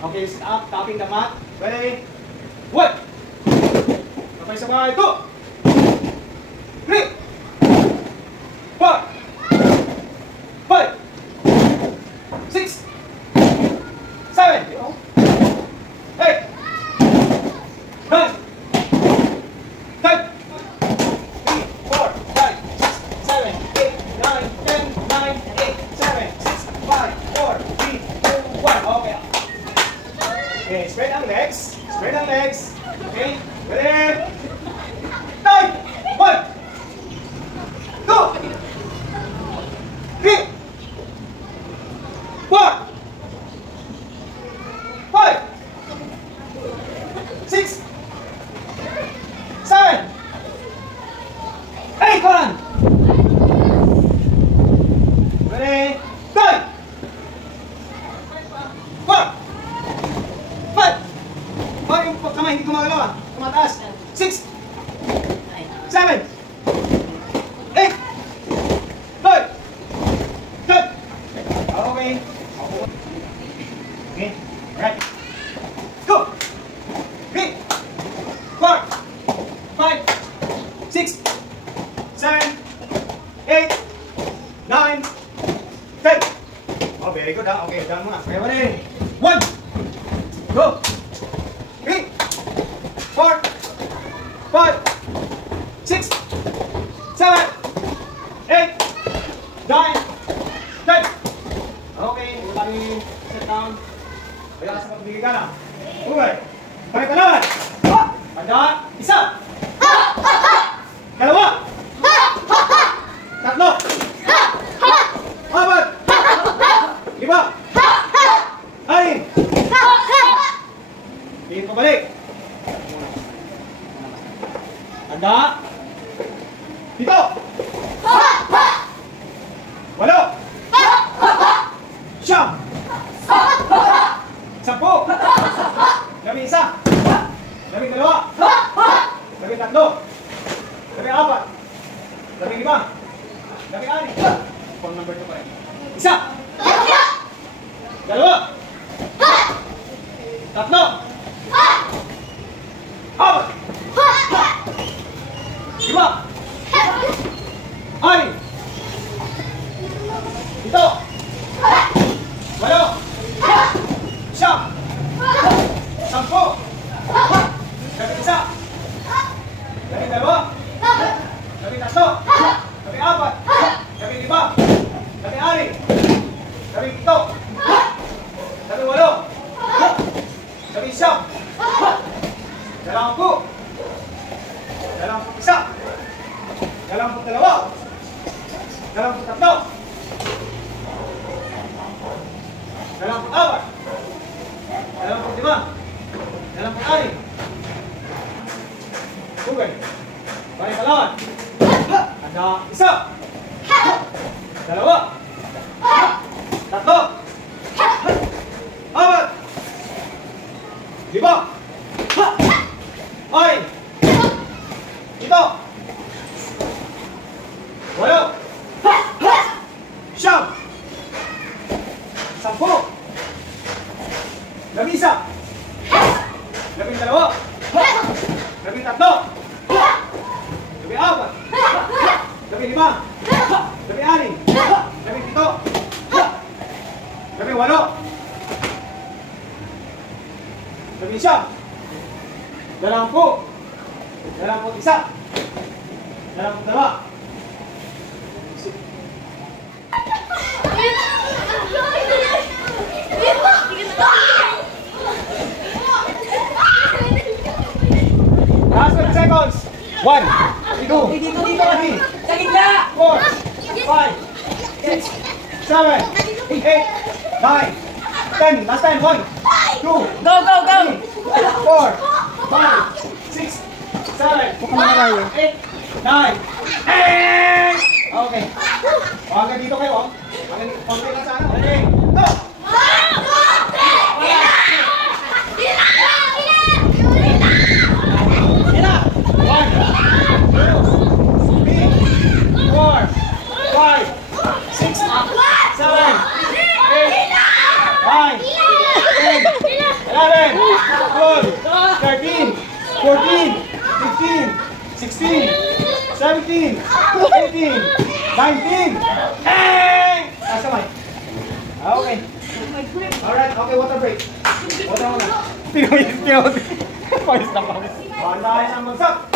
Okay, sit up, tapping the mat. Ready? 1. Sabay-sabay. 2. 3. 4. 5. 6. 7. 8. 9. 10. 3, 4, 5, 6, 7, 8, 9, 10, 9, 8, 7, 6, 5, 4, 3, 2, 1. Okay. Okay, spread ang legs. Spread ang legs. Okay, ready? Time! 1, 2, 3, 4, 5, 6, 7, 8, one. Ready? Time! 4, 5, yung kamay hindi gumagalaw ah. Tumataas. 6, 7, 8, 5, 10. Okay. Okay. Alright. Go! 3, 4, 5, 6, 7, 8, 9, 10. Oh, very good ha. Okay, done muna. Okay, ready? 1, go! 3, 4, 5, 6, 7, 8, 9, 10. Okay, tayo set down. Kaya sa pagbigay ka na. Okay. Balik ka naman. Tanda. Isa. Dalawa. Tatlo. Apat. Lima. Anim. Tingin pa balik. Tanda. Pito. 8. 9. 10. 11. 12. 13. 14. 15. 16. Phone number 2 pa rin. Isa. Dalawa. Tatlo. Apat. 5. 6. 7. 8. 9. 10. 11. 12. 13. 14. 15. 16. 17. 18. 19. 20. Okay. Balik ka lawan. Ada isa. Dalawa. Tatlo. Apat. 5. 6. 7. 8. 9. 10. 11. 12. 13. 14. 15. 16. 17. 18. 19. 20. 21. 22. Last 20 seconds. 1, 2, 3, 4, 5, 6, 7, 8, 9, 10. Last time. 1, 2, Go, go, go! 4, 5, 6, 7, 8, 9, 10. Okay. Hanggang dito kayo. Hanggang lang sana. Ready? Go! Five, 6, 7, 8, 9, 10. 14, 15, 16, 17, 18, 19, and... Kasamay. Okay. Alright, okay, water break. Water muna. Pawis na pawis. Bandahan ang mag-stop.